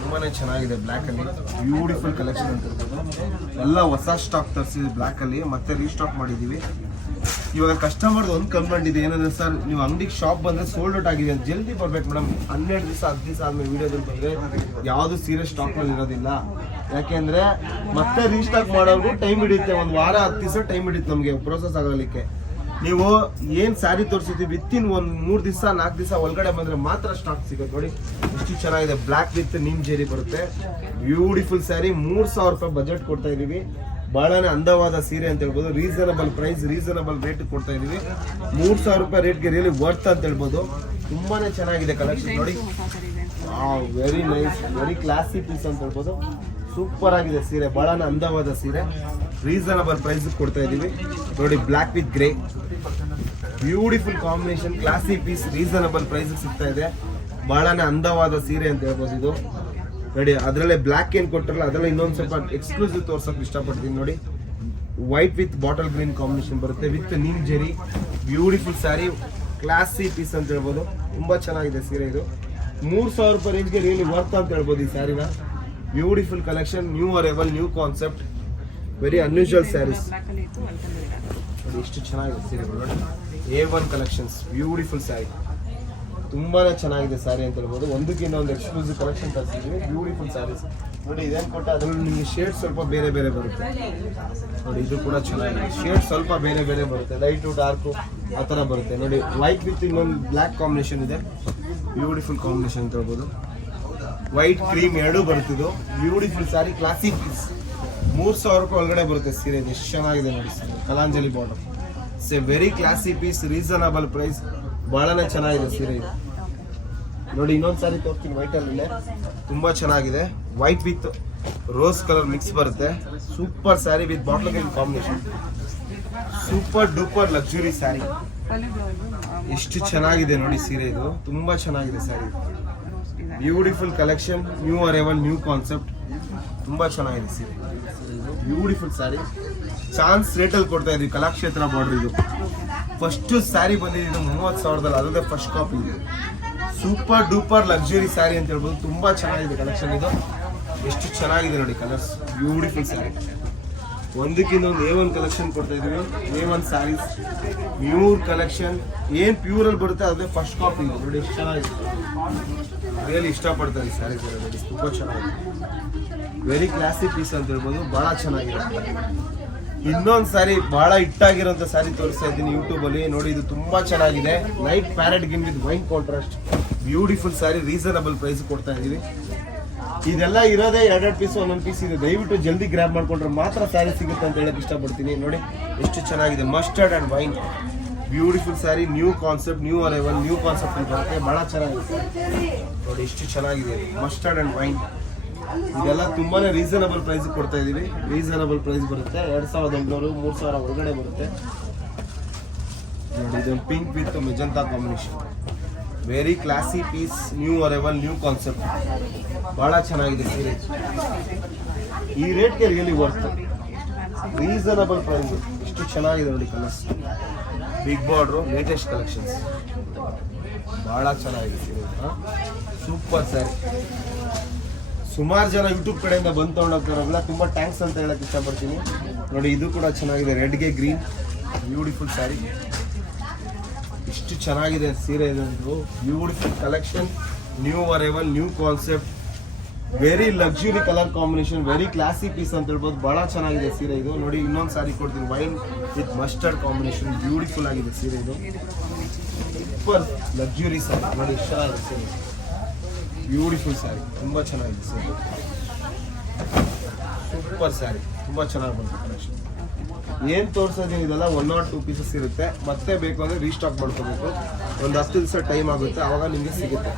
ತುಂಬಾನೇ ಚೆನ್ನಾಗಿದೆ ಬ್ಲ್ಯಾಕ್ ಅಲ್ಲಿ, ಬ್ಯೂಟಿಫುಲ್ ಕಲೆಕ್ಷನ್ ಅಂತ ಇರ್ಬೋದು. ಎಲ್ಲ ಹೊಸ ಸ್ಟಾಕ್ ತರಿಸಿದ್ವಿ ಬ್ಲ್ಯಾಕ್ ಅಲ್ಲಿ, ಮತ್ತೆ ರೀಸ್ಟಾಕ್ ಮಾಡಿದೀವಿ. ಇವಾಗ ಕಸ್ಟಮರ್ದು ಒಂದು ಕಂಪ್ಲೇಂಟ್ ಇದೆ, ಏನಂದ್ರೆ ಸರ್ ನೀವು ಅಂಗಡಿಗೆ ಶಾಪ್ ಬಂದ್ರೆ ಸೋಲ್ಡ್ ಔಟ್ ಆಗಿದೆ ಅಂತ. ಜಲ್ದಿ ಬರ್ಬೇಕು ಮೇಡಮ್, 12 ದಿವಸ 10 ದಿವಸ ಆದ್ಮೇಲೆ ವಿಡಿಯೋದಲ್ಲಿ ಬಂದ್ರೆ ಯಾವುದು ಸೀರೆ ಸ್ಟಾಕ್ ನಲ್ಲಿ ಇರೋದಿಲ್ಲ. ಯಾಕೆಂದ್ರೆ ಮತ್ತೆ ರೀಸ್ಟಾಕ್ ಮಾಡೋದು ಟೈಮ್ ಹಿಡಿಯುತ್ತೆ, ಒಂದು ವಾರ 10 ದಿವಸ ಟೈಮ್ ಹಿಡಿಯುತ್ತೆ ನಮಗೆ ಪ್ರೋಸೆಸ್ ಆಗೋಲಿಕ್ಕೆ. ನೀವು ಏನ್ ಸ್ಯಾರಿ ತೋರಿಸಿದ್ವಿ ವಿತಿನ್ ಒಂದು 3 ದಿವಸ 4 ದಿವಸ ಒಳಗಡೆ ಬಂದ್ರೆ ಮಾತ್ರ ಸ್ಟಾಕ್ ಸಿಗುತ್ತೆ. ನೋಡಿ ಎಷ್ಟು ಚೆನ್ನಾಗಿದೆ, ಬ್ಲ್ಯಾಕ್ ವಿತ್ ನಿಮ್ ಜೇರಿ ಬರುತ್ತೆ, ಬ್ಯೂಟಿಫುಲ್ ಸ್ಯಾರಿ. 3000 ರೂಪಾಯಿ ಬಜೆಟ್ ಕೊಡ್ತಾ ಇದೀವಿ. ಬಹಳನೇ ಅಂದವಾದ ಸೀರೆ ಅಂತ ಹೇಳ್ಬೋದು. ರೀಸನಬಲ್ ಪ್ರೈಸ್, ರೀಸನಬಲ್ ರೇಟ್ ಕೊಡ್ತಾ ಇದೀವಿ. 3000 ರೂಪಾಯಿ ರೇಟ್ಗೆ ರಿಯಲಿ ವರ್ತ್ ಅಂತ ಹೇಳ್ಬೋದು. ತುಂಬಾನೇ ಚೆನ್ನಾಗಿದೆ ಕಲೆಕ್ಷನ್. ನೋಡಿ very nice, very classy piece ಅಂತ ಹೇಳ್ಬೋದು. ಸೂಪರ್ ಆಗಿದೆ ಸೀರೆ, ಬಹಳನೇ ಅಂದವಾದ ಸೀರೆ. ರೀಸನಬಲ್ ಪ್ರೈಸ್ ಕೊಡ್ತಾ ಇದೀವಿ. ನೋಡಿ black with grey, beautiful combination, classy piece, reasonable price ಸಿಗ್ತಾ ಇದೆ. ಬಹಳನೇ ಅಂದವಾದ ಸೀರೆ ಅಂತ ಹೇಳ್ಬೋದು ಇದು. ನೋಡಿ ಅದರಲ್ಲೇ ಬ್ಲ್ಯಾಕ್ ಏನ್ ಕೊಟ್ಟಿರಲ್ಲ ಅದರಲ್ಲಿ ಇನ್ನೊಂದು ಸ್ವಲ್ಪ ಎಕ್ಸ್ಕ್ಲೂಸಿವ್ ತೋರ್ಸಕ್ ಇಷ್ಟಪಡ್ತೀನಿ. ನೋಡಿ white with bottle green combination ಬರುತ್ತೆ ವಿತ್ ನೀಮ್ ಜೆರಿ, ಬ್ಯೂಟಿಫುಲ್ ಸ್ಯಾರಿ, ಕ್ಲಾಸಿ ಪೀಸ್ ಅಂತ ಹೇಳ್ಬೋದು. ತುಂಬಾ ಚೆನ್ನಾಗಿದೆ ಸೀರೆ ಇದು. 3000 ರೂಪಾಯಿ ರೇಂಜ್ಗೆ ರಿಯಲಿ ವರ್ತ್ ಅಂತ ಹೇಳ್ಬೋದು ಈ ಸ್ಯಾರಿನ. Beautiful collection, new arrival, new concept, very unusual saris. ನೋಡಿ ಎಷ್ಟು ಚೆನ್ನಾಗಿದೆ ಸೀರೆಗಳು. ನೋಡಿ A1 ಕಲೆಕ್ಷನ್ಸ್, ಬ್ಯೂಟಿಫುಲ್ ಸ್ಯಾರಿ, ತುಂಬಾನೇ ಚೆನ್ನಾಗಿದೆ ಸ್ಯಾರಿ ಅಂತ ಹೇಳ್ಬೋದು. ಒಂದಕ್ಕಿಂತ ಒಂದು ಎಕ್ಸ್ಕ್ಲೂಸಿವ್ ಕಲೆಕ್ಷನ್ ತರಿಸಿದ್ವಿ, ಬ್ಯೂಟಿಫುಲ್ ಸ್ಯಾರೀಸ್. ನೋಡಿ ಇದೇನು ಕೊಟ್ಟು ಅದ್ರಲ್ಲಿ ನಿಮಗೆ ಶೇಡ್ ಸ್ವಲ್ಪ ಬೇರೆ ಬೇರೆ ಬರುತ್ತೆ. ನೋಡಿ ಇದು ಕೂಡ ಚೆನ್ನಾಗಿದೆ, ಶೇಡ್ ಸ್ವಲ್ಪ ಬೇರೆ ಬೇರೆ ಬರುತ್ತೆ, ಲೈಟು ಡಾರ್ಕು ಆ ಥರ ಬರುತ್ತೆ. ನೋಡಿ ವೈಟ್ ವಿತ್ ಇನ್ನೊಂದು ಬ್ಲ್ಯಾಕ್ ಕಾಂಬಿನೇಷನ್ ಇದೆ, ಬ್ಯೂಟಿಫುಲ್ ಕಾಂಬಿನೇಷನ್ ಅಂತ ಹೇಳ್ಬೋದು. ವೈಟ್ ಕ್ರೀಮ್ ಎರಡೂ ಬರ್ತಿದ್ದು, ಬ್ಯೂಟಿಫುಲ್ ಸ್ಯಾರಿ, ಕ್ಲಾಸಿಕ್ ಪೀಸ್. 3000 ರೂಪಾಯಿ ಒಳಗಡೆ ಬರುತ್ತೆ ಸೀರೆ. ಎಷ್ಟು ಚೆನ್ನಾಗಿದೆ ನೋಡಿ ಸೀರೆ, Kalanjali bottom. It's a very classy piece, reasonable price, ಬಹಳನೇ ಚೆನ್ನಾಗಿದೆ ಸೀರೆ ಇದು. ನೋಡಿ ಇನ್ನೊಂದು ಸಾರಿ ತೋರಿಸ್ತೀನಿ ವೈಟ್ ಅಲ್ಲಿ, ತುಂಬಾ ಚೆನ್ನಾಗಿದೆ. White with rose colour mix ಬರುತ್ತೆ, super sari with bottle green combination. Super duper luxury sari, ಎಷ್ಟು ಚೆನ್ನಾಗಿದೆ ನೋಡಿ ಸೀರೆ ಇದು. ತುಂಬಾ ಚೆನ್ನಾಗಿದೆ sari, beautiful collection, new arrival, new concept. ತುಂಬಾ ಚೆನ್ನಾಗಿದೆ ಸೀರೆ, ಬ್ಯೂಟಿಫುಲ್ ಸ್ಯಾರಿ. ಚಾನ್ಸ್ ರೇಟಲ್ಲಿ ಕೊಡ್ತಾ ಇದೀವಿ, ಕಲಾಕ್ಷೇತ್ರ ಬಾರ್ಡರ್ ಇದು. ಫಸ್ಟ್ ಸ್ಯಾರಿ ಬಂದಿದ್ದು 30,000ದಲ್ಲಿ, ಅದೇ ಫಸ್ಟ್ ಕಾಪಿ ಇದು. ಸೂಪರ್ ಡೂಪರ್ ಲಕ್ಸುರಿ ಸ್ಯಾರಿ ಅಂತ ಹೇಳ್ಬೋದು. ತುಂಬಾ ಚೆನ್ನಾಗಿದೆ ಕಲೆಕ್ಷನ್ ಇದು. ಎಷ್ಟು ಚೆನ್ನಾಗಿದೆ ನೋಡಿ ಕಲರ್ಸ್, ಬ್ಯೂಟಿಫುಲ್ ಸ್ಯಾರಿ. ಒಂದಕ್ಕಿಂತ ಒಂದು A1 ಕಲೆಕ್ಷನ್ ಕೊಡ್ತಾ ಇದೀವಿ. A1 saris, pure collection. ಏನ್ ಪ್ಯೂರ್ ಅಲ್ಲಿ ಬರುತ್ತೆ ಅದೇ ಫಸ್ಟ್ ಕಾಪಿ ಇದು. ನೋಡಿ ಎಷ್ಟು ಚೆನ್ನಾಗಿದೆ, ರಿಯಲಿ ಇಷ್ಟಪಡ್ತಾರೆ ಈ ಸ್ಯಾರೀಸ್ ಎಲ್ಲ. ನೋಡಿ ತುಂಬಾ ಚೆನ್ನಾಗಿದೆ, ವೆರಿ ಕ್ಲಾಸಿ ಪೀಸ್ ಅಂತ ಹೇಳ್ಬೋದು, ಬಹಳ ಚೆನ್ನಾಗಿದೆ. ಇನ್ನೊಂದು ಸ್ಯಾರಿ ಬಹಳ ಹಿಟ್ಟಾಗಿರೋಂಥ ಸ್ಯಾರಿ ತೋರಿಸ್ತಾ ಇದ್ದೀನಿ ಯೂಟ್ಯೂಬ್ ಅಲ್ಲಿ. ನೋಡಿ ಇದು ತುಂಬಾ ಚೆನ್ನಾಗಿದೆ, light parrot green with wine contrast, beautiful sari, reasonable price ಕೊಡ್ತಾ ಇದೀವಿ. ಇದೆಲ್ಲ ಇರೋದೇ 2 ಪೀಸ್, ಒಂದೊಂದು ಪೀಸ್ ಇದೆ. ದಯವಿಟ್ಟು ಜಲ್ದಿ ಗ್ರ್ಯಾಬ್ ಮಾಡ್ಕೊಂಡ್ರೆ ಮಾತ್ರ ಸ್ಯಾರಿ ಸಿಗುತ್ತೆ ಅಂತ ಹೇಳಕ್ ಇಷ್ಟಪಡ್ತೀನಿ. ನೋಡಿ ಎಷ್ಟು ಚೆನ್ನಾಗಿದೆ, mustard and wine, beautiful sari, new concept, new arrival, new concept ಅಂತ ಬರುತ್ತೆ, ಬಹಳ ಚೆನ್ನಾಗಿದೆ. ನೋಡಿ ಎಷ್ಟು ಚೆನ್ನಾಗಿದೆ, ಮಸ್ಟರ್ಡ್ ಅಂಡ್ ವೈನ್. ಇದೆಲ್ಲ ತುಂಬಾನೇ ರೀಸನಬಲ್ ಪ್ರೈಸ್ ಕೊಡ್ತಾ ಇದೀವಿ. ರೀಸನಬಲ್ ಪ್ರೈಸ್ ಬರುತ್ತೆ, 2800 3000 ಒಳಗಡೆ ಬರುತ್ತೆ. ನೋಡಿ ಇದೊಂದು pink with magenta combination, very classy piece, new arrival, new concept, ಬಹಳ ಚೆನ್ನಾಗಿದೆ ಸೀರೆ. ಈ ರೇಟ್ಗೆ ರಿಯಲಿ ವರ್ತ್, ರೀಸನಬಲ್ ಪ್ರೈಸ್. ಎಷ್ಟು ಚೆನ್ನಾಗಿದೆ ನೋಡಿ colours, big border, latest collections, ಬಹಳ ಚೆನ್ನಾಗಿದೆ ಸೀರೆ. ಸೂಪರ್ ಸ್ಯಾರಿ. ಸುಮಾರು ಜನ ಯೂಟ್ಯೂಬ್ ಕಡೆಯಿಂದ ಬಂದು ತೊಗೊಂಡೋಗ್ತಾರಲ್ಲ, ತುಂಬಾ ಥ್ಯಾಂಕ್ಸ್ ಅಂತ ಹೇಳಕ್ ಇಷ್ಟಪಡ್ತೀನಿ. ನೋಡಿ ಇದು ಕೂಡ ಚೆನ್ನಾಗಿದೆ, ರೆಡ್ಗೆ ಗ್ರೀನ್, ಬ್ಯೂಟಿಫುಲ್ ಸ್ಯಾರಿ. ಎಷ್ಟು ಚೆನ್ನಾಗಿದೆ ಸೀರೆ ಇದು, beautiful collection, new arrival, new concept, very luxury colour combination, very classy piece ಅಂತ ಹೇಳ್ಬೋದು. ಬಹಳ ಚೆನ್ನಾಗಿದೆ ಸೀರೆ ಇದು. ನೋಡಿ ಇನ್ನೊಂದು ಸ್ಯಾರಿ ಕೊಡ್ತೀನಿ, wine with mustard combination, beautiful ಆಗಿದೆ ಸೀರೆ ಇದು. ಸೂಪರ್ ಲಕ್ಸುರಿ ಸ್ಯಾರಿ, ನೋಡಿ ಎಷ್ಟು ಚೆನ್ನಾಗಿದೆ ಸೀರೆ, ಬ್ಯೂಟಿಫುಲ್ ಸ್ಯಾರಿ, ತುಂಬಾ ಚೆನ್ನಾಗಿದೆ ಸೀರೆ. ಸೂಪರ್ ಸ್ಯಾರಿ, ತುಂಬಾ ಚೆನ್ನಾಗಿ ಬಂತು ಕಲೆಕ್ಷನ್. ಏನ್ ತೋರಿಸೋದು ಇದೆಲ್ಲ 1 or 2 ಪೀಸಸ್ ಇರುತ್ತೆ. ಮತ್ತೆ ಬೇಕು ಅಂದ್ರೆ ರೀಸ್ಟಾಕ್ ಮಾಡ್ಕೋಬೇಕು, ಒಂದು 10 ದಿವಸ ಟೈಮ್ ಆಗುತ್ತೆ, ಅವಾಗ ನಿಮಗೆ ಸಿಗುತ್ತೆ.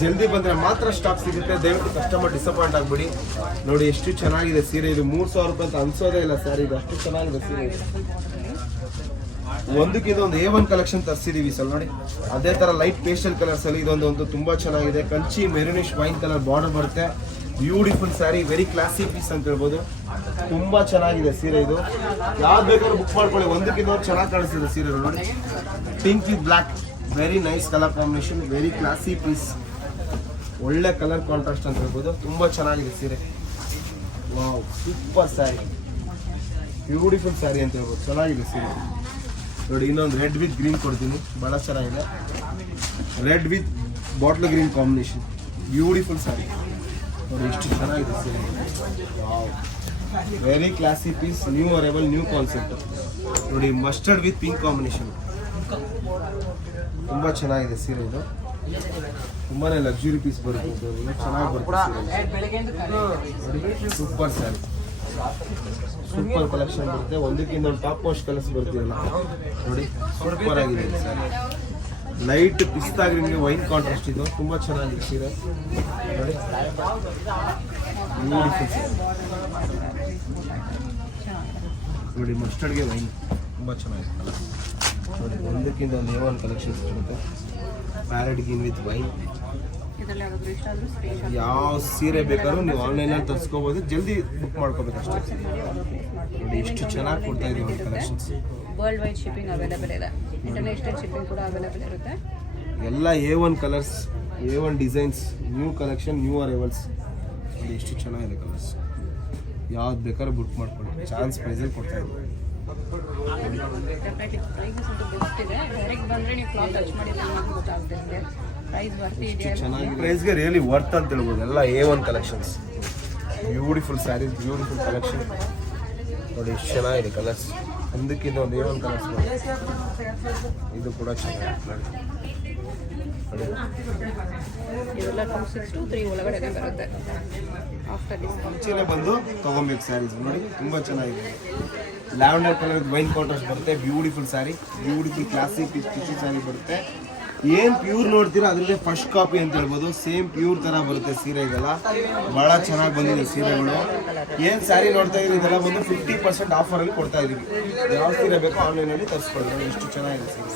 ಜಲ್ದಿ ಬಂದ್ರೆ ಮಾತ್ರ ಸ್ಟಾಕ್ ಸಿಗುತ್ತೆ. ದಯವಿಟ್ಟು ಕಸ್ಟಮರ್ ಡಿಸಪಾಯಿಂಟ್ ಆಗ್ಬಿಡಿ. ನೋಡಿ ಎಷ್ಟು ಚೆನ್ನಾಗಿದೆ ಸೀರೆ ಇದು. 3000 ರೂಪಾಯಿ ಅಂತ ಅನ್ಸೋದೇ ಇಲ್ಲ ಸ್ಯಾರಿ ಇದು, ಅಷ್ಟು ಚೆನ್ನಾಗಿದೆ ಸೀರೆ ಇದು. ಒಂದಕ್ಕಿಂತ ಒಂದು A1 ಕಲೆಕ್ಷನ್ ತರಿಸಿದೀವಿ ಸರ್. ನೋಡಿ ಅದೇ ತರ ಲೈಟ್ ಪೇಸ್ಟಲ್ ಕಲರ್ಸ್ ಅಲ್ಲಿ ಇದೊಂದು ತುಂಬಾ ಚೆನ್ನಾಗಿದೆ. Kanchi maroonish wine colour border ಬರುತ್ತೆ, beautiful sari, very classy piece ಅಂತ ಹೇಳ್ಬೋದು. ತುಂಬಾ ಚೆನ್ನಾಗಿದೆ ಸೀರೆ ಇದು. ಯಾವ್ದು ಬೇಕಾದ್ರೂ ಬುಕ್ ಮಾಡ್ಕೊಳ್ಳಿ, ಒಂದಕ್ಕಿಂತ ಚೆನ್ನಾಗಿ ಕಾಣಿಸ್ತಿದೆ ಸೀರೆ. ನೋಡಿ pink with black, very nice colour combination, very classy piece, ಒಳ್ಳೆ ಕಲರ್ ಕಾಂಟ್ರಾಸ್ಟ್ ಅಂತ ಹೇಳ್ಬೋದು. ತುಂಬ ಚೆನ್ನಾಗಿದೆ ಸೀರೆ. Wow, super sari, beautiful sari ಅಂತ ಹೇಳ್ಬೋದು. ಚೆನ್ನಾಗಿದೆ ಸೀರೆ ನೋಡಿ. ಇನ್ನೊಂದು ರೆಡ್ ವಿತ್ ಗ್ರೀನ್ ಕೊಡ್ತೀನಿ, ಭಾಳ ಚೆನ್ನಾಗಿದೆ. Red with bottle green combination, beautiful sari ನೋಡಿ. ಎಷ್ಟು ಚೆನ್ನಾಗಿದೆ ಸೀರೆ. Wow, very classy piece, new arrival, new concept ನೋಡಿ. ಮಸ್ಟರ್ಡ್ ವಿತ್ ಪಿಂಕ್ ಕಾಂಬಿನೇಷನ್, ತುಂಬ ಚೆನ್ನಾಗಿದೆ ಸೀರೆ ಇದು. ತುಂಬಾ ಲಕ್ಸುರಿ ಪೀಸ್ ಬರುತ್ತೆ, ಚೆನ್ನಾಗಿ ಬರುತ್ತೆ. ಸೂಪರ್ ಸ್ಯಾರಿ, ಸೂಪರ್ ಕಲೆಕ್ಷನ್ ಬರುತ್ತೆ. ಒಂದಕ್ಕಿಂತ ಒಂದು ಟಾಪ್ ಮೋಸ್ಟ್ ಕಲರ್ಸ್ ಬರ್ತೀವಲ್ಲ ನೋಡಿ, ಸೂಪರ್ ಆಗಿದೆ ಸ್ಯಾರಿ. ಲೈಟ್ ಪಿಸ್ತಾ ಗ್ರೀನ್ಗೆ ವೈನ್ ಕಾಂಟ್ರಾಸ್ಟ್ ಇದು, ತುಂಬ ಚೆನ್ನಾಗಿದೆ ಸೀರೆ ನೋಡಿ. ಬ್ಯೂಟಿಫುಲ್ ನೋಡಿ, ಮಸ್ಟರ್ಡ್ಗೆ ವೈನ್ ತುಂಬ ಚೆನ್ನಾಗಿದೆ ನೋಡಿ. ಒಂದಕ್ಕಿಂತ ಒಂದು A1 ಕಲೆಕ್ಷನ್ಸ್ ಬರುತ್ತೆ. Parrot green with wine. ಯಾವ ಸೀರೆ ಬೇಕಾದ್ರೂ ನೀವು ಆನ್ಲೈನಲ್ಲಿ ತರಿಸ್ಕೋಬೋದು, ಜಲ್ದಿ ಬುಕ್ ಮಾಡ್ಕೋಬೇಕು ಅಷ್ಟೇ ನೋಡಿ. ಎಷ್ಟು ಚೆನ್ನಾಗಿ ಕೊಡ್ತಾ ಇದೀವಿ collections. World wide shipping available ಇದೆ, ಇಂಟರ್ನ್ಯಾಷನಲ್ ಶಿಪ್ಪಿಂಗ್ ಕೂಡ ಅವೈಲೇಬಲ್ ಇರುತ್ತೆ. ಎಲ್ಲ A1 colours, A1 designs, new collection, new arrivals ನೋಡಿ. ಎಷ್ಟು ಚೆನ್ನಾಗಿದೆ ಕಲರ್ಸ್, ಯಾವ್ದು ಬೇಕಾದ್ರೂ ಬುಕ್ ಮಾಡ್ಕೊಳ್ಳಿ. ಚಾನ್ಸ್ ಪ್ರೈಸಲ್ಲಿ ಕೊಡ್ತಾ ಇದ್ದೀವಿ. ಡೆಫಿನೆಟ್ಲಿ ಪ್ರೈಸಸ್ ಅಂತೂ ಬೆಸ್ಟ್ ಇದೆ. ಡೈರೆಕ್ಟ್ ಬಂದರೆ ನೀವು ಕ್ಲಾತ್ ಟಚ್ ಮಾಡಿದ್ರೆ ನಿಮಗೆ ಗೊತ್ತಾಗುತ್ತೆ ನಿಮಗೆ ಪ್ರೈಸ್ ವರ್ತಿ ಇದೆಯಾ. ಚೆನ್ನಾಗಿ ಪ್ರೈಸ್ಗೆ ರಿಯಲಿ ವರ್ತ್ ಅಂತ ಹೇಳ್ಬೋದು. ಎಲ್ಲ A1 collections, beautiful saris, beautiful collection ನೋಡಿ. ಎಷ್ಟು ಚೆನ್ನಾಗಿದೆ ಕಲರ್ಸ್, ಒಂದಕ್ಕಿಂತ ಒಂದು A1 ಕಲರ್ಸ್ ಇದು ಕೂಡ ಚೆನ್ನಾಗಿದೆ ನೋಡಿ. ಇವೆಲ್ಲ 262 3 ಒಳಗಡೆ ಬರುತ್ತೆ. ಆಫ್ಟರ್ ಡಿಸ್ಕೌಂಟ್ ಮುಂಚೆನೇ ಬಂದು ತೊಗೊಬೇಕು ಸ್ಯಾರೀಸ್ ನೋಡಿ. ತುಂಬ ಚೆನ್ನಾಗಿದೆ. ಲ್ಯಾವೆಂಡರ್ ಕಲರ್ ವೈನ್ ಕಾಂಟ್ರಾಸ್ಟ್ ಬರುತ್ತೆ. Beautiful sari, beautiful classic tissue sari ಬರುತ್ತೆ. ಏನು ಪ್ಯೂರ್ ನೋಡ್ತೀರಾ ಅದರಲ್ಲೇ ಫಸ್ಟ್ ಕಾಪಿ ಅಂತ ಹೇಳ್ಬೋದು. ಸೇಮ್ ಪ್ಯೂರ್ ಥರ ಬರುತ್ತೆ ಸೀರೆಗೆಲ್ಲ. ಭಾಳ ಚೆನ್ನಾಗಿ ಬಂದಿದೆ ಸೀರೆಗಳು. ಏನು ಸ್ಯಾರಿ ನೋಡ್ತಾ ಇದ್ದೀವಿ ಇದೆಲ್ಲ ಬಂದು 50% ಆಫರಲ್ಲಿ ಕೊಡ್ತಾ ಇದ್ದೀವಿ. ಯಾವ ಸೀರೆ ಬೇಕೋ ಆನ್ಲೈನಲ್ಲಿ ತರಿಸ್ಕೊಳ್ಳಿ. ಎಷ್ಟು ಚೆನ್ನಾಗಿದೆ ಸೀರೆ,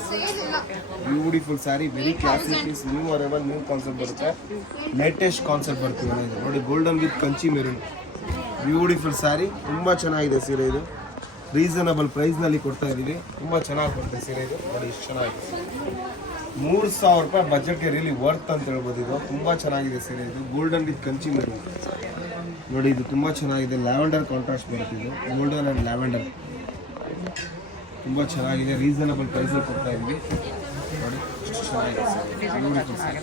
beautiful sari, very classic piece, new arrival, new concept ಬರುತ್ತೆ. ಲೇಟೆಸ್ಟ್ ಕಾನ್ಸೆಪ್ಟ್ ಬರ್ತೀವಿ ನೋಡಿ. Golden with Kanchi maroon, beautiful sari, ತುಂಬ ಚೆನ್ನಾಗಿದೆ ಸೀರೆ ಇದು. ರೀಸನಬಲ್ ಪ್ರೈಸ್ನಲ್ಲಿ ಕೊಡ್ತಾ ಇದ್ದೀವಿ. ತುಂಬ ಚೆನ್ನಾಗಿ ಕೊಡ್ತೇವೆ ಸೀರೆ ಇದು ನೋಡಿ. ಎಷ್ಟು ಚೆನ್ನಾಗಿದೆ, 3000 ರೂಪಾಯಿ ಬಜೆಟ್ಗೆ ರಿಯಲಿ ವರ್ತ್ ಅಂತ ಹೇಳ್ಬೋದು. ಇದು ತುಂಬ ಚೆನ್ನಾಗಿದೆ ಸೀರೆ ಇದು. ಗೋಲ್ಡನ್ ವಿತ್ ಕಂಚಿ ಮೆರೂನ್ ನೋಡಿ. ಇದು ತುಂಬ ಚೆನ್ನಾಗಿದೆ. ಲ್ಯಾವೆಂಡರ್ ಕಾಂಟ್ರಾಸ್ಟ್ ಬರುತ್ತಿದ್ದು, ಗೋಲ್ಡನ್ ಆ್ಯಂಡ್ ಲ್ಯಾವೆಂಡರ್ ತುಂಬ ಚೆನ್ನಾಗಿದೆ. ರೀಸನಬಲ್ ಪ್ರೈಸಲ್ಲಿ ಕೊಡ್ತಾ ಇದ್ವಿ ನೋಡಿ. ಎಷ್ಟು ಚೆನ್ನಾಗಿದೆ ಸೀರೆ.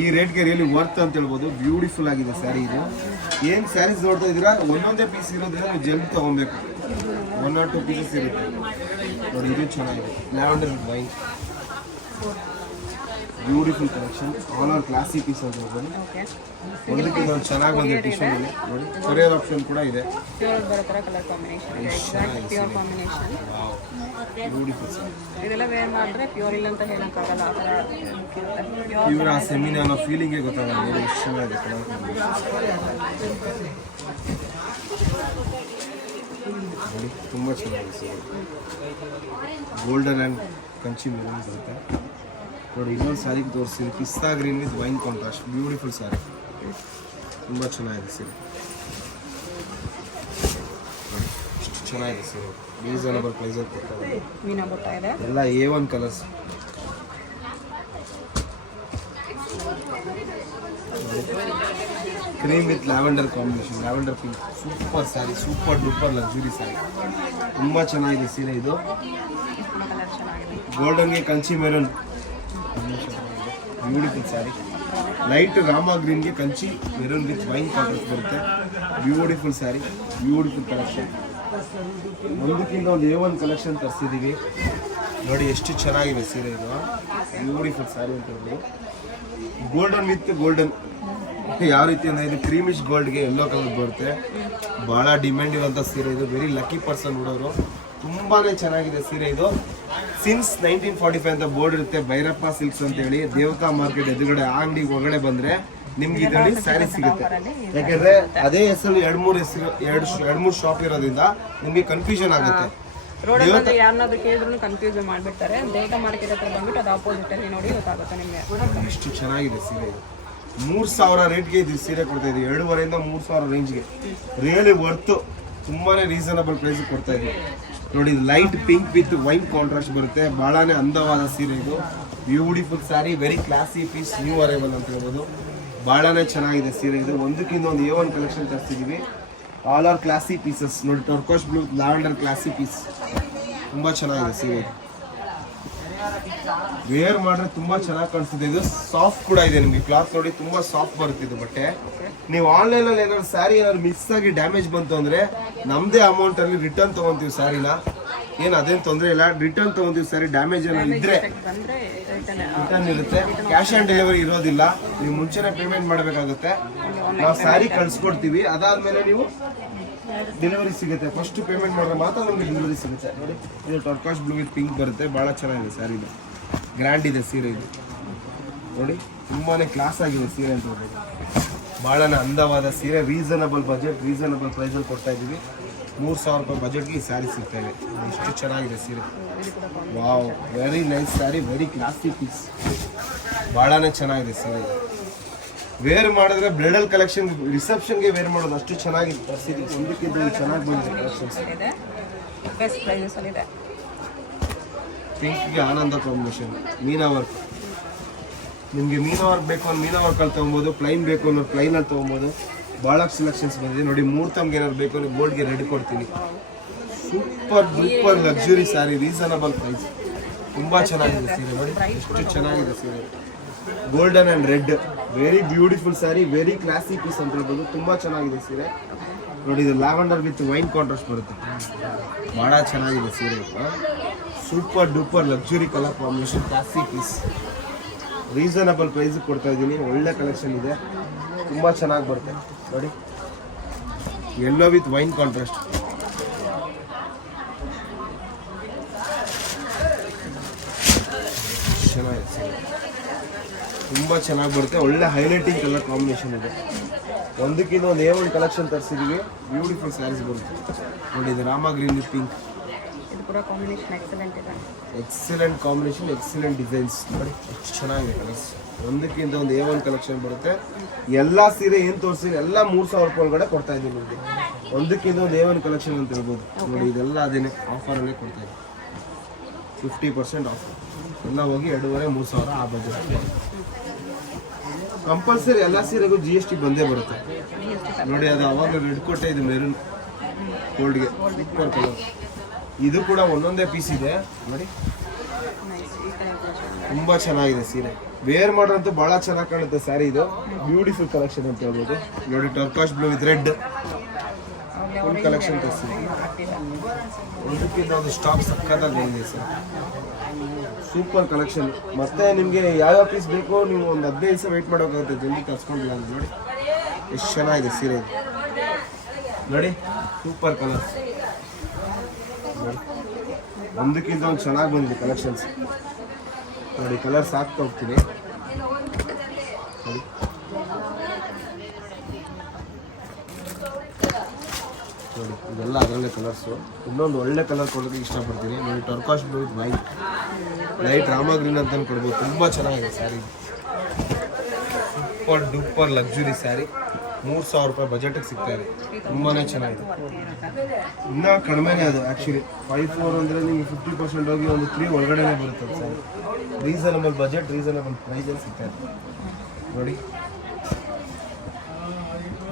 ಈ ರೇಟ್ಗೆ ರಿಯಲಿ ವರ್ತ್ ಅಂತ ಹೇಳ್ಬೋದು. ಬ್ಯೂಟಿಫುಲ್ ಆಗಿದೆ ಸ್ಯಾರಿ ಇದು. ಏನು ಸ್ಯಾರೀಸ್ ನೋಡ್ತಾ ಇದ್ದೀರಾ ಒಂದೊಂದೇ ಪೀಸ್ ಇರೋದ್ರಿಂದ ನೀವು ಜಲ್ದಿ ತೊಗೊಬೇಕು. 1 or 2 ಪೀಸಸ್ ಇರುತ್ತೆ ನೋಡಿ. ಇದು ಚೆನ್ನಾಗಿದೆ. Lavender with wine, beautiful collection, all are classy piece ಅಂತ ಹೇಳ್ಬೋದು. ಒಂದಕ್ಕಿಂತ ಒಂದು ಚೆನ್ನಾಗಿ ಬಂದಿದೆ ಟಿಶ್ಯೂ ನೋಡಿ. ಕೊರಿಯರ್ ಆಪ್ಷನ್ ಕೂಡ ಇದೆ. ಪ್ಯೂರ್ ಬರೋ ಥರ colour combination, exact pure combination. Beautiful ಇದೆಲ್ಲ ವೇರ್ ಮಾಡಿದ್ರೆ ಪ್ಯೂರ್ ಇಲ್ಲ ಅಂತ ಹೇಳೋಕ್ಕಾಗಲ್ಲ. ಆ ಥರ ಇವರ ಸೆಮಿನ ಅನ್ನೋ ಫೀಲಿಂಗೇ ಗೊತ್ತಾಗಲ್ಲ. ಎಷ್ಟು ಚೆನ್ನಾಗಿದೆ ಕಲರ್ ನೋಡಿ. ತುಂಬ ಚೆನ್ನಾಗಿದೆ sir. Golden and Kanchi maroon ಬರುತ್ತೆ ನೋಡಿ. ಇನ್ನೊಂದು ಸ್ಯಾರಿ ತೋರಿಸ್ತೀನಿ, pista green with wine contrast, beautiful sari, ತುಂಬ ಚೆನ್ನಾಗಿದೆ ಸೀರೆ. ಎಷ್ಟು ಚೆನ್ನಾಗಿದೆ ಸೀರೆ. ರೀಸನಬಲ್ ಪ್ರೈಸಲ್ಲಿ ಕೊಡ್ತಾರೆ. ಮೀನಾ ಬುಟ್ಟ ಇದೆ. ಎಲ್ಲ A1 colours. Cream with lavender combination, lavender pink, super sari, super duper luxury sari. ತುಂಬ ಚೆನ್ನಾಗಿದೆ ಸೀರೆ ಇದು. ಗೋಲ್ಡನ್ಗೆ Kanchi maroon, beautiful sari. Light Rama ಗ್ರೀನ್ಗೆ Kanchi maroon with wine contrast ಬರುತ್ತೆ. Beautiful sari, beautiful collection. ಒಂದಕ್ಕಿಂತ ಒಂದು A1 ಕಲೆಕ್ಷನ್ ತರಿಸಿದ್ದೀವಿ ನೋಡಿ. ಎಷ್ಟು ಚೆನ್ನಾಗಿದೆ ಸೀರೆ ಇದು. ಬ್ಯೂಟಿಫುಲ್ ಸ್ಯಾರಿ ಅಂತ ಹೇಳಿ. ಗೋಲ್ಡನ್ ವಿತ್ ಗೋಲ್ಡನ್, ಯಾವ ರೀತಿ ಅಂದರೆ ಇದು ಕ್ರೀಮಿಶ್ ಗೋಲ್ಡ್ಗೆ ಯೆಲ್ಲೋ ಕಲರ್ ಬರುತ್ತೆ. ಭಾಳ ಡಿಮ್ಯಾಂಡ್ ಇರುವಂಥ ಸೀರೆ ಇದು. ವೆರಿ ಲಕ್ಕಿ ಪರ್ಸನ್ ನೋಡೋರು. ತುಂಬಾ ಚೆನ್ನಾಗಿದೆ ಸೀರೆ ಇದು. ಸಿನ್ಸ್ 1945 ಅಂತ ಬೋರ್ಡ್ ಇರುತ್ತೆ, ಭೈರಪ್ಪ ಸಿಲ್ಕ್ಸ್ ಅಂತ ಹೇಳಿ. ದೇವತಾ ಮಾರ್ಕೆಟ್ ಎದುರುಗಡೆ ಆ ಅಂಗಡಿ ಒಳಗಡೆ ಬಂದರೆ ನಿಮ್ಗೆ ಇದರಲ್ಲಿ ಸ್ಯಾರಿ ಸಿಗುತ್ತೆ. ಯಾಕೆಂದರೆ ಅದೇ ಹೆಸರು 2-3 ಶಾಪ್ ಇರೋದ್ರಿಂದ ನಿಮಗೆ ಕನ್ಫ್ಯೂಷನ್ ಆಗುತ್ತೆ. ರೋಡಲ್ಲಿ ಯಾರನ್ನಾದ್ರೂ ಕೇಳಿದ್ರು ಕನ್ಫ್ಯೂಸ್ ಮಾಡಿಬಿಡ್ತಾರೆ. ದೇವತಾ ಮಾರ್ಕೆಟ್ ಹತ್ರ ಬಂದ್ಬಿಟ್ಟು ಅದು ಆಪೋಸಿಟ್ ಅಲ್ಲಿ ನೋಡಿ ಗೊತ್ತಾಗುತ್ತೆ ನಿಮಗೆ. ಎಷ್ಟು ಚೆನ್ನಾಗಿದೆ ಸೀರೆ ಇದು. 3000 ರೇಟ್ಗೆ ಇದು ಸೀರೆ ಕೊಡ್ತಾ ಇದ್ದೀವಿ. 2,500 ಇಂದ 3,000 ರೇಂಜ್ಗೆ ರಿಯಲಿ ವರ್ತು. ತುಂಬಾ ರೀಸನಬಲ್ ಪ್ರೈಸ್ ಕೊಡ್ತಾ ಇದ್ದೀವಿ. ನೋಡಿ ಇದು light pink with wine contrast ಬರುತ್ತೆ. ಬಹಳನೇ ಅಂದವಾದ ಸೀರೆ ಇದು. Beautiful sari, very classy piece, new arrival ಅಂತ ಹೇಳ್ಬೋದು. ಬಹಳನೇ ಚೆನ್ನಾಗಿದೆ ಸೀರೆ ಇದು. ಒಂದಕ್ಕಿಂತ ಒಂದು A1 ಕಲೆಕ್ಷನ್ ತರಿಸಿದ್ದೀವಿ. All are classy pieces. ನೋಡಿ turquoise blue lavender classy piece, ತುಂಬ ಚೆನ್ನಾಗಿದೆ ಸೀರೆ ಇದು. ವೇರ್ ಮಾಡಿದ್ರೆ ತುಂಬಾ ಚೆನ್ನಾಗಿ ಕಾಣಿಸ್ತಿದೆ. ಇದು ಸಾಫ್ಟ್ ಕೂಡ ಇದೆ. ನಿಮಗೆ ಕ್ಲಾತ್ ನೋಡಿ ತುಂಬಾ ಸಾಫ್ಟ್ ಬರುತ್ತೆ ಇದು ಬಟ್ಟೆ. ನೀವು ಆನ್ಲೈನ್ ಅಲ್ಲಿ ಏನಾದ್ರು ಸ್ಯಾರಿ ಏನಾದ್ರು ಮಿಸ್ ಆಗಿ ಡ್ಯಾಮೇಜ್ ಬಂತು ಅಂದ್ರೆ ನಮ್ದೇ ಅಮೌಂಟ್ ಅಲ್ಲಿ ರಿಟರ್ನ್ ತಗೊಂತೀವಿ ಸ್ಯಾರಿನ. ಏನ್ ಅದೇನು ತೊಂದರೆ ಇಲ್ಲ, ರಿಟರ್ನ್ ತಗೊಂತೀವಿ. ಸ್ಯಾರಿ ಡ್ಯಾಮೇಜ್ ಏನಾದ್ರು ಇದ್ರೆ ರಿಟರ್ನ್ ಇರುತ್ತೆ. ಕ್ಯಾಶ್ ಆನ್ ಡೆಲಿವರಿ ಇರೋದಿಲ್ಲ. ನೀವು ಮುಂಚೆನೆ ಪೇಮೆಂಟ್ ಮಾಡಬೇಕಾಗುತ್ತೆ. ನಾವು ಸ್ಯಾರಿ ಕಳ್ಸಿಕೊಡ್ತೀವಿ, ಅದಾದ್ಮೇಲೆ ನೀವು ಡೆಲಿವರಿ ಸಿಗುತ್ತೆ. ಫಸ್ಟ್ ಪೇಮೆಂಟ್ ಮಾಡಿದ್ರೆ ಮಾತ್ರ ನಮಗೆ ಡೆಲಿವರಿ ಸಿಗುತ್ತೆ. ನೋಡಿ ಇದು ಟರ್ಕಾಶ್ ಬ್ಲೂ ವಿತ್ ಪಿಂಕ್ ಬರುತ್ತೆ. ಭಾಳ ಚೆನ್ನಾಗಿದೆ ಸ್ಯಾರಿ ಇದು. ಗ್ರ್ಯಾಂಡ್ ಇದೆ ಸೀರೆ ಇದು. ನೋಡಿ ತುಂಬಾನೇ ಕ್ಲಾಸ್ ಆಗಿದೆ ಸೀರೆ ಅಂತ ಹೇಳ್ಬೋದು. ಭಾಳನೇ ಅಂದವಾದ ಸೀರೆ. ರೀಸನಬಲ್ ಬಜೆಟ್, ರೀಸನಬಲ್ ಪ್ರೈಸಲ್ಲಿ ಕೊಡ್ತಾ ಇದ್ದೀವಿ. 3000 ರೂಪಾಯಿ ಬಜೆಟ್ಗೆ ಈ ಸ್ಯಾರಿ ಸಿಗ್ತಾ ಇದೆ. ಎಷ್ಟು ಚೆನ್ನಾಗಿದೆ ಸೀರೆ. Wow, very nice sari, very classy piece. ಭಾಳನೇ ಚೆನ್ನಾಗಿದೆ ಸೀರೆ. ವೇರ್ ಮಾಡಿದ್ರೆ ಬ್ರೈಡಲ್ ಕಲೆಕ್ಷನ್, ರಿಸೆಪ್ಷನ್ಗೆ ವೇರ್ ಮಾಡೋದು ಅಷ್ಟು ಚೆನ್ನಾಗಿ ತರಿಸಿದ್ವಿ. ಒಂದಕ್ಕಿಂತ ಚೆನ್ನಾಗಿ ಬಂದಿದೆ ಕಲೆಕ್ಷನ್ಸ್. ಬೆಸ್ಟ್ ಪ್ರೈಸಸ್ ಅಲ್ಲಿ ಇದೆ. ಪಿಂಕ್ಗೆ ಆನಂದ ಕಾಂಬಿನೇಷನ್, ಮೀನಾ ವರ್ಕ್. ನಿಮಗೆ ಮೀನಾ ವರ್ಕ್ ಬೇಕು ಅಂದ್ರೆ ಮೀನಾ ವರ್ಕಲ್ಲಿ ತೊಗೊಬೋದು, ಪ್ಲೈನ್ ಬೇಕು ಅನ್ನೋ ಪ್ಲೈನಲ್ಲಿ ತೊಗೊಬೋದು. ಭಾಳ ಸೆಲೆಕ್ಷನ್ಸ್ ಬಂದಿದೆ. ನೋಡಿ ಮುಹೂರ್ತಮ್ಗೆ ಏನಾದ್ರು ಬೇಕು ಅಂದ್ರೆ ಗೋಲ್ಡ್ಗೆ ರೆಡಿ ಕೊಡ್ತೀನಿ. Super duper luxury sari, reasonable price. ತುಂಬ ಚೆನ್ನಾಗಿದೆ ಸೀರೆ. ನೋಡಿ ಎಷ್ಟು ಚೆನ್ನಾಗಿದೆ ಸೀರೆ. Golden and red, very beautiful sari, very classy piece ಅಂತ ಹೇಳ್ಬೋದು. ತುಂಬ ಚೆನ್ನಾಗಿದೆ ಸೀರೆ. ನೋಡಿ ಇದು ಲ್ಯಾವೆಂಡರ್ ವಿತ್ ವೈನ್ ಕಾಂಟ್ರಾಸ್ಟ್ ಬರುತ್ತೆ. ಭಾಳ ಚೆನ್ನಾಗಿದೆ ಸೀರೆ. Super duper luxury colour combination, classy piece. Reasonable price ಕೊಡ್ತಾ ಇದ್ದೀನಿ. ಒಳ್ಳೆ ಕಲೆಕ್ಷನ್ ಇದೆ, ತುಂಬ ಚೆನ್ನಾಗಿ ಬರುತ್ತೆ. ನೋಡಿ ಯೆಲ್ಲೋ ವಿತ್ ವೈನ್ ಕಾಂಟ್ರಾಸ್ಟ್. ಚೆನ್ನಾಗಿದೆ ಸೀರೆ, ತುಂಬ ಚೆನ್ನಾಗಿ ಬರುತ್ತೆ. ಒಳ್ಳೆ ಹೈಲೈಟಿಂಗ್ ಕಲರ್ ಕಾಂಬಿನೇಷನ್ ಇದೆ. ಒಂದಕ್ಕಿಂತ ಒಂದು A1 ಕಲೆಕ್ಷನ್ ತರಿಸಿದ್ದೀವಿ. ಬ್ಯೂಟಿಫುಲ್ ಸ್ಯಾರೀಸ್ ಬರುತ್ತೆ. ನೋಡಿ ಇದು ರಾಮ ಗ್ರೀನ್ ವಿತ್ ಪಿಂಕ್. ಇದು ಕೂಡ ಕಾಂಬಿನೇಷನ್ ಎಕ್ಸಲೆಂಟ್ ಇದೆ. Excellent combination, excellent designs. ನೋಡಿ ಎಷ್ಟು ಚೆನ್ನಾಗಿದೆ ಕಲರ್ಸ್. ಒಂದಕ್ಕಿಂತ ಒಂದು A1 ಕಲೆಕ್ಷನ್ ಬರುತ್ತೆ. ಎಲ್ಲ ಸೀರೆ ಏನು ತೋರಿಸಿದ್ರೆ ಎಲ್ಲ 3000 ರೂಪಾಯಿ ಒಳಗಡೆ ಕೊಡ್ತಾ ಇದ್ದೀವಿ ನಿಮಗೆ. ಒಂದಕ್ಕಿಂತ ಒಂದು A1 ಕಲೆಕ್ಷನ್ ಅಂತ ಹೇಳ್ಬೋದು. ನೋಡಿ ಇದೆಲ್ಲ ಅದೇನೆ ಆಫರಲ್ಲೇ ಕೊಡ್ತಾ ಇದ್ದೀವಿ. 50% ಆಫರ್. ಎಲ್ಲ ಹೋಗಿ 2,500-3,000 ಆ ಬಜೆಟ್. ಕಂಪಲ್ಸರಿ ಎಲ್ಲ ಸೀರೆಗೂ GST ಬಂದೇ ಬರುತ್ತೆ. ನೋಡಿ ಅದು ಅವಾಗ ರೆಡ್ ಕೊಟ್ಟೆ, ಇದು ಮೆರೂನ್ ಗೋಲ್ಡ್ಗೆ ಸೂಪರ್ ಕಲರ್. ಇದು ಕೂಡ ಒಂದೊಂದೇ ಪೀಸ್ ಇದೆ. ನೋಡಿ ತುಂಬ ಚೆನ್ನಾಗಿದೆ ಸೀರೆ. ವೇರ್ ಮಾಡೋಂತೂ ಭಾಳ ಚೆನ್ನಾಗಿ ಕಾಣುತ್ತೆ ಸ್ಯಾರಿ. ಇದು ಬ್ಯೂಟಿಫುಲ್ ಕಲೆಕ್ಷನ್ ಅಂತ ಹೇಳ್ಬೋದು. ನೋಡಿ turquoise blue with red full collection ತರಿಸಿದೆ. ಒಂದಕ್ಕಿಂತ ಒಂದು ಸ್ಟಾಕ್ ಸಕ್ಕತ್ತಾಗಿ ಬಂದಿದೆ ಸರ್. Super collection. ಮತ್ತೆ ನಿಮಗೆ ಯಾವ್ಯಾವ ಪೀಸ್ ಬೇಕೋ ನೀವು ಒಂದು 15 ದಿವಸ ವೆಯ್ಟ್ ಮಾಡೋಕ್ಕಾಗುತ್ತೆ, ಜಲ್ದಿ ತರಿಸ್ಕೊಂಡಿಲ್ಲ ಅಂತ. ನೋಡಿ ಎಷ್ಟು ಚೆನ್ನಾಗಿದೆ ಸೀರೆ ಇದು. ನೋಡಿ ಸೂಪರ್ ಕಲರ್. ನೋಡಿ ಒಂದಕ್ಕಿಂತ ಒಂದು ಚೆನ್ನಾಗಿ ಬಂದಿದೆ ಕಲೆಕ್ಷನ್ಸ್. ನೋಡಿ ಕಲರ್ಸ್ ಹಾಕ್ತಾ ಹೋಗ್ತೀನಿ. ನೋಡಿ ನೋಡಿ ಇದೆಲ್ಲ ಅದರಲ್ಲೇ ಕಲರ್ಸು. ಇನ್ನೊಂದು ಒಳ್ಳೆ ಕಲರ್ ಕೊಡೋದಕ್ಕೆ ಇಷ್ಟಪಡ್ತೀನಿ. ನೋಡಿ turquoise blue with white, light Rama green ಅಂತ ಕೊಡ್ಬೋದು. ತುಂಬ ಚೆನ್ನಾಗಿದೆ sari. Super duper luxury sari. 3,000 ರೂಪಾಯಿ ಬಜೆಟಿಗೆ ಸಿಗ್ತಾ ಇದೆ. ತುಂಬಾ ಚೆನ್ನಾಗಿದೆ. ಇನ್ನೂ ಕಡಿಮೆನೇ ಅದು ಆ್ಯಕ್ಚುಲಿ. 5,400 ಅಂದರೆ ನಿಮಗೆ 50% ಹೋಗಿ ಒಂದು 3 ಒಳಗಡೆನೇ ಬರುತ್ತೆ ಸ್ಯಾರಿ. ರೀಸನಬಲ್ ಬಜೆಟ್, ರೀಸನಬಲ್ ಪ್ರೈಸಲ್ಲಿ ಸಿಗ್ತಾ ಇದೆ. ನೋಡಿ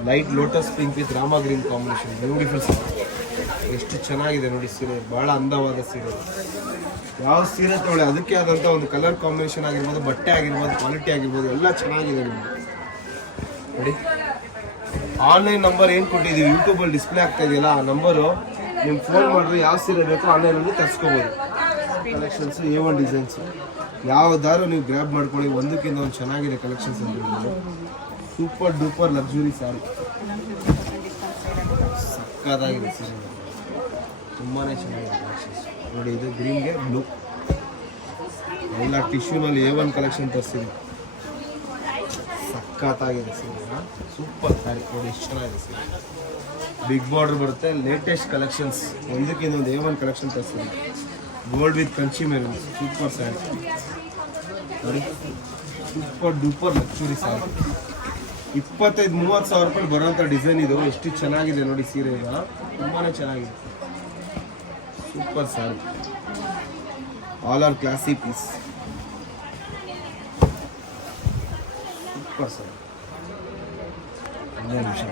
light lotus pink with Rama green combination, beautiful ಸೀರೆ. ಎಷ್ಟು ಚೆನ್ನಾಗಿದೆ ನೋಡಿ ಸೀರೆ. ಭಾಳ ಅಂದವಾದ ಸೀರೆ. ಯಾವ ಸೀರೆ ತೊಗೊಳ್ಳಿ ಅದಕ್ಕೆ ಆದಂಥ ಒಂದು ಕಲರ್ ಕಾಂಬಿನೇಷನ್ ಆಗಿರ್ಬೋದು, ಬಟ್ಟೆ ಆಗಿರ್ಬೋದು, ಕ್ವಾಲಿಟಿ ಆಗಿರ್ಬೋದು, ಎಲ್ಲ ಚೆನ್ನಾಗಿದೆ ನಿಮಗೆ. ನೋಡಿ ಆನ್ಲೈನ್ ನಂಬರ್ ಏನು ಕೊಟ್ಟಿದ್ದೀವಿ ಯೂಟ್ಯೂಬಲ್ಲಿ ಡಿಸ್ಪ್ಲೇ ಆಗ್ತಾ ಇದೆಯಲ್ಲ, ಆ ನಂಬರು ನಿಮ್ಗೆ ಫೋನ್ ಮಾಡಿದ್ರೆ ಯಾವ ಸೀರೆ ಬೇಕೋ ಆನ್ಲೈನಲ್ಲಿ ತರಿಸ್ಕೋಬೋದು. ಕಲೆಕ್ಷನ್ಸು A1 ಡಿಸೈನ್ಸು ಯಾವ್ದಾದ್ರು ನೀವು ಗ್ರ್ಯಾಬ್ ಮಾಡ್ಕೊಳ್ಳಿ. ಒಂದಕ್ಕಿಂತ ಒಂದು ಚೆನ್ನಾಗಿದೆ ಕಲೆಕ್ಷನ್ಸ್ ಅಂತ ಹೇಳ್ಬೋದು. ಸೂಪರ್ ಡೂಪರ್ ಲಕ್ಸುರಿ ಸ್ಯಾರಿ, ಸಕ್ಕತ್ತಾಗಿದೆ ಸೀರೆ. ತುಂಬಾ ಚೆನ್ನಾಗಿದೆ ಕಲೆಕ್ಷನ್ಸ್. ನೋಡಿ ಇದು ಗ್ರೀನ್ಗೆ ಬ್ಲೂ, ಎಲ್ಲ ಟಿಶ್ಯೂನಲ್ಲಿ A1 ಕಲೆಕ್ಷನ್ ತರಿಸಿದೆ. ಸಕ್ಕತ್ತಾಗಿದೆ ಸೀರೆ. ಸೂಪರ್ ಸ್ಯಾರಿ. ನೋಡಿ ಎಷ್ಟು ಚೆನ್ನಾಗಿದೆ ಸೀರೆ. ಬಿಗ್ ಬಾರ್ಡರ್ ಬರುತ್ತೆ. Latest collections. ಒಂದಕ್ಕಿಂತ ಒಂದು A1 ಕಲೆಕ್ಷನ್ ತರಿಸಿದೆ. Gold with Kanchi maroon, super sari. ನೋಡಿ ಸೂಪರ್ ಡೂಪರ್ ಲಕ್ಸುರಿ ಸ್ಯಾರಿ. 25-30 ಸಾವಿರ ರೂಪಾಯಿ ಬರೋಂಥ ಡಿಸೈನ್ ಇದು. ಎಷ್ಟು ಚೆನ್ನಾಗಿದೆ ನೋಡಿ ಸೀರೆ. ಈಗ ತುಂಬಾ ಚೆನ್ನಾಗಿದೆ. Super sari, all are classy piece. Super sari. 1 ನಿಮಿಷ